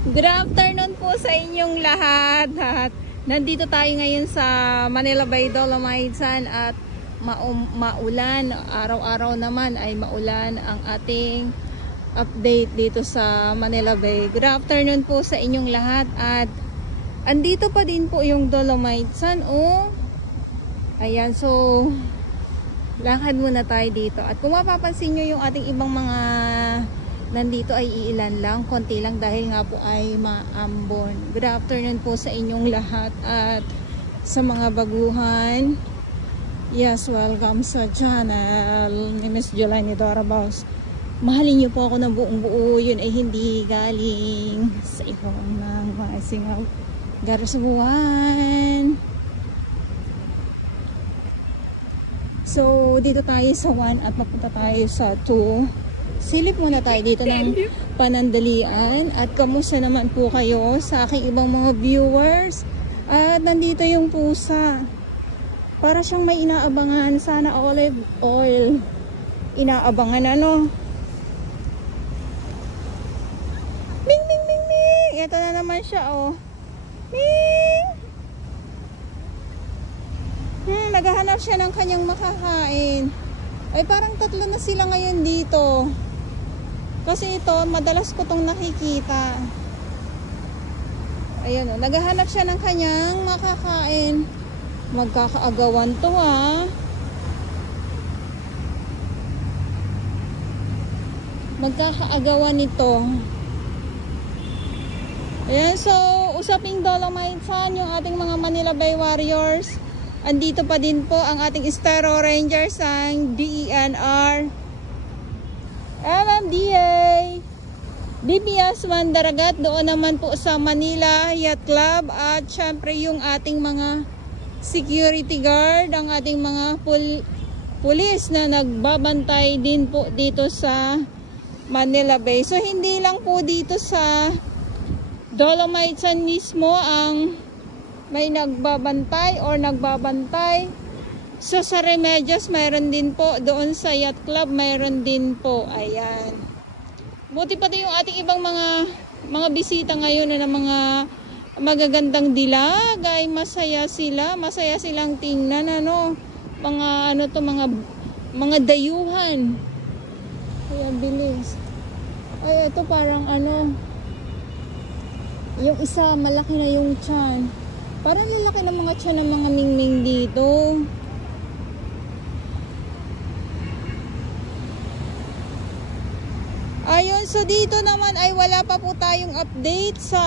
Good afternoon po sa inyong lahat. Nandito tayo ngayon sa Manila Bay Dolomites at maulan. Araw-araw naman ay maulan ang ating update dito sa Manila Bay. Good afternoon po sa inyong lahat at andito pa din po yung Dolomites. Oh. Ayan, so lakad muna tayo dito. At kung mapapansin nyo yung ating ibang mga nandito ay iilan lang, konti lang dahil nga po ay maambon. Good afternoon po sa inyong lahat at sa mga baguhan. Yes, welcome sa channel ni Miss Jolene Dorabaus. Mahalin niyo po ako ng buong buo, yun ay hindi galing sa ihong ng mga singaw garasuan. So, dito tayo sa 1 at mapunta tayo sa 2. Silip muna tayo dito ng panandalian. At kamusta naman po kayo sa aking ibang mga viewers? At nandito yung pusa. Para siyang may inaabangan. Sana olive oil. Inaabangan ano? Ming, ming, ming, ming. Ito na naman siya oh. Ming. Naghahanap siya ng kanyang makakain. Ay parang tatlo na sila ngayon dito. Kasi ito, madalas ko tong nakikita. Ayan o, naghahanap siya ng kanyang makakain. Magkakaagawan to ha. Magkakaagawan ito. Ayan, so usaping Dolomites yung ating mga Manila Bay Warriors. Andito pa din po ang ating Estero Rangers ang DENR, MMDA, DPS Mandaragat, doon naman po sa Manila Yacht Club at syempre yung ating mga security guard, ang ating mga pulis na nagbabantay din po dito sa Manila Bay. So hindi lang po dito sa Dolomites mismo ang may nagbabantay or nagbabantay. So sa Remedios mayroon din po, doon sa Yacht Club mayroon din po. Ayan. Buti pati yung ating ibang mga bisita ngayon na mga magagandang dilag ay masaya sila. Masaya silang tingnan ano. Mga ano to, mga dayuhan. Ayan, bilis. Ay ito parang ano. Yung isa malaki na yung tiyan. Parang lalaki ng mga tiyan ng mga mingming dito. Ayun, so dito naman ay wala pa po tayong update sa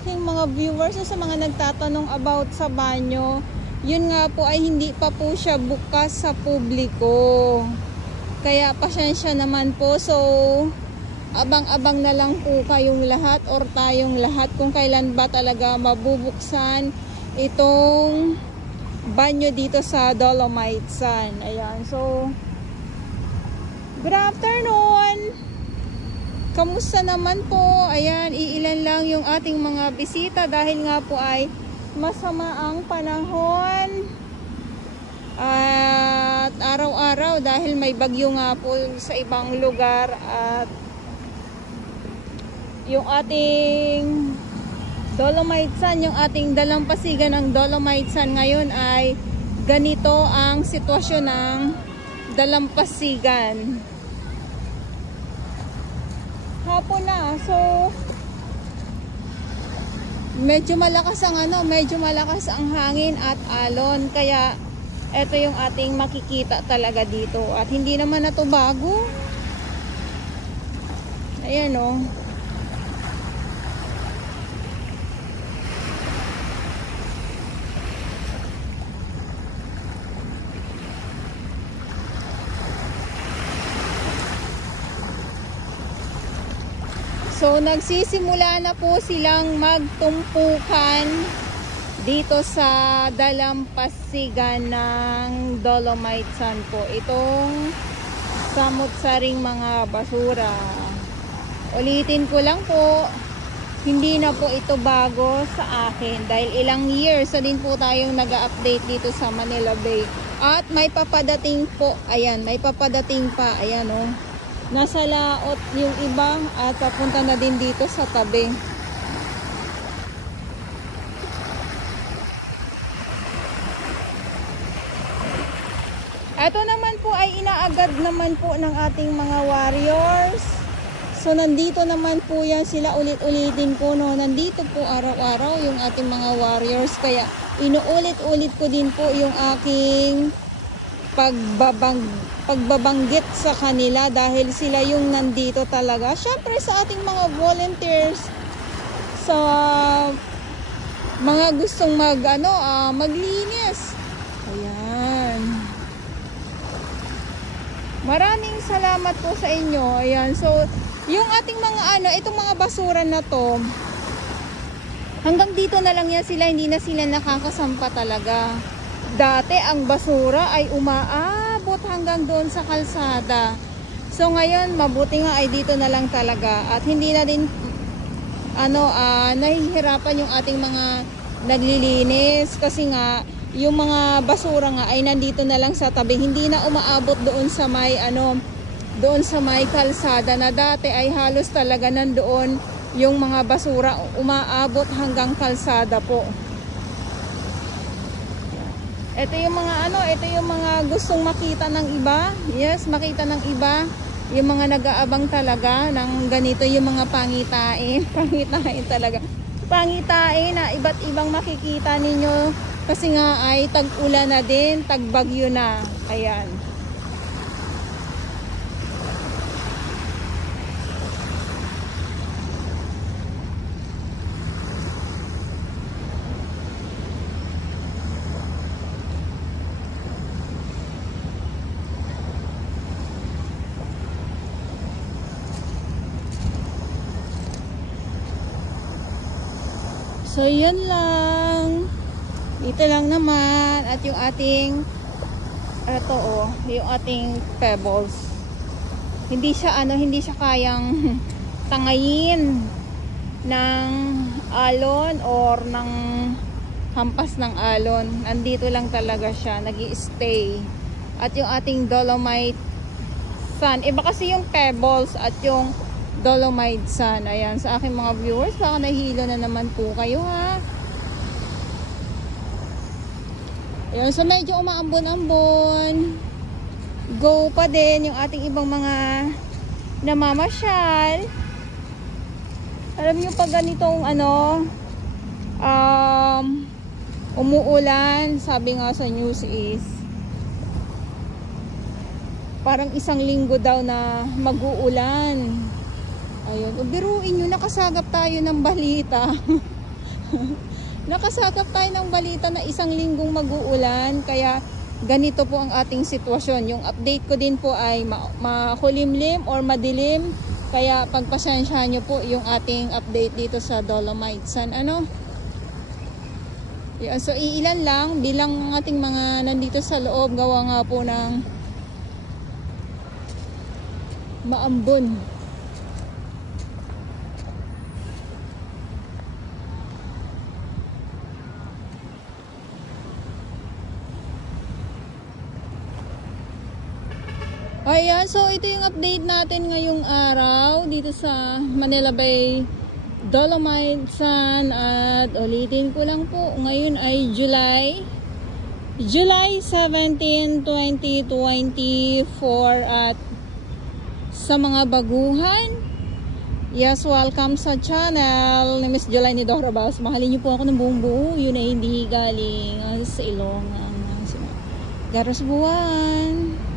aking mga viewers o sa mga nagtatanong about sa banyo. Yun nga po ay hindi pa po siya bukas sa publiko. Kaya pasensya naman po. So abang-abang na lang po kayong lahat or tayong lahat kung kailan ba talaga mabubuksan itong banyo dito sa Dolomites. Ayan, so good afternoon. Kamusta naman po? Ayan, iilan lang yung ating mga bisita dahil nga po ay masama ang panahon at araw-araw dahil may bagyo nga po sa ibang lugar at yung ating Dolomites yung ating dalampasigan ng Dolomites ngayon ay ganito ang sitwasyon ng dalampasigan. Hapon na, so medyo malakas ang hangin at alon, kaya ito yung ating makikita talaga dito at hindi naman na to bago. Ayan o. So nagsisimula na po silang magtumpukan dito sa dalampasigan ng Dolomites po. Itong samut-saring mga basura. Ulitin ko lang po, hindi na po ito bago sa akin dahil ilang years na din po tayong nag-update dito sa Manila Bay. At may papadating po, ayan, may papadating pa, ayan o. nasa laot yung iba at papunta na din dito sa tabi. Ito naman po ay inaagad naman po ng ating mga warriors. So nandito naman po yan sila, ulit-ulitin ko, no. Nandito po araw-araw yung ating mga warriors. Kaya inuulit-ulit ko din po yung aking pagbabanggit sa kanila dahil sila yung nandito talaga. Syempre sa ating mga volunteers, sa mga gustong maglinis. Ayan. Maraming salamat po sa inyo. Ayan. So, yung ating mga itong mga basura na to, hanggang dito na lang yan sila, hindi na sila nakakasampa talaga. Dati ang basura ay umaabot hanggang doon sa kalsada. So ngayon, mabuti nga ay dito na lang talaga. At hindi na din nahihirapan yung ating mga naglilinis kasi nga yung mga basura nga ay nandito na lang sa tabi, hindi na umaabot doon sa may doon sa may kalsada na dati ay halos talaga nandoon yung mga basura, umaabot hanggang kalsada po. Ito yung mga ito yung mga gustong makita ng iba. Yes, makita ng iba, yung mga nag-aabang talaga ng ganito, yung mga pangitain, pangitain talaga. Pangitain na iba't ibang makikita ninyo. Kasi nga ay tag-ulan na din, tag-bagyo na. Ayan. So, yan lang. Dito lang naman. At yung ating yung ating pebbles. Hindi siya kayang tangayin ng alon or ng hampas ng alon. Nandito lang talaga siya, nag-i-stay. At yung ating dolomite sand, iba kasi yung pebbles at yung dolomite sand. Ayan, sa aking mga viewers, baka nahilo na naman po kayo, ha. Ayan, so medyo umaambon-ambon. Go pa din yung ating ibang mga namamasyal. Alam niyo pag ganitong umuulan, sabi nga sa news is parang 1 linggo daw na mag-uulan. Ayun, biruin nyo, nakasagap tayo ng balita. Nakasagap tayo ng balita na 1 linggong mag-uulan, kaya ganito po ang ating sitwasyon. Yung update ko din po ay makulimlim or madilim, kaya pagpasensyahan nyo po yung ating update dito sa Dolomite Sand. Yan, so iilan lang bilang ng ating mga nandito sa loob, gawa nga po ng maambon. Ayan, so ito yung update natin ngayong araw dito sa Manila Bay Dolomite Sand. At ulitin ko lang po, ngayon ay July 17, 2024. At sa mga baguhan, yes, welcome sa channel ni Miss July ni Dora Baus. Mahalin niyo po ako ng buong buo, yun ay hindi galing sa Ilongga, Garas Buwan.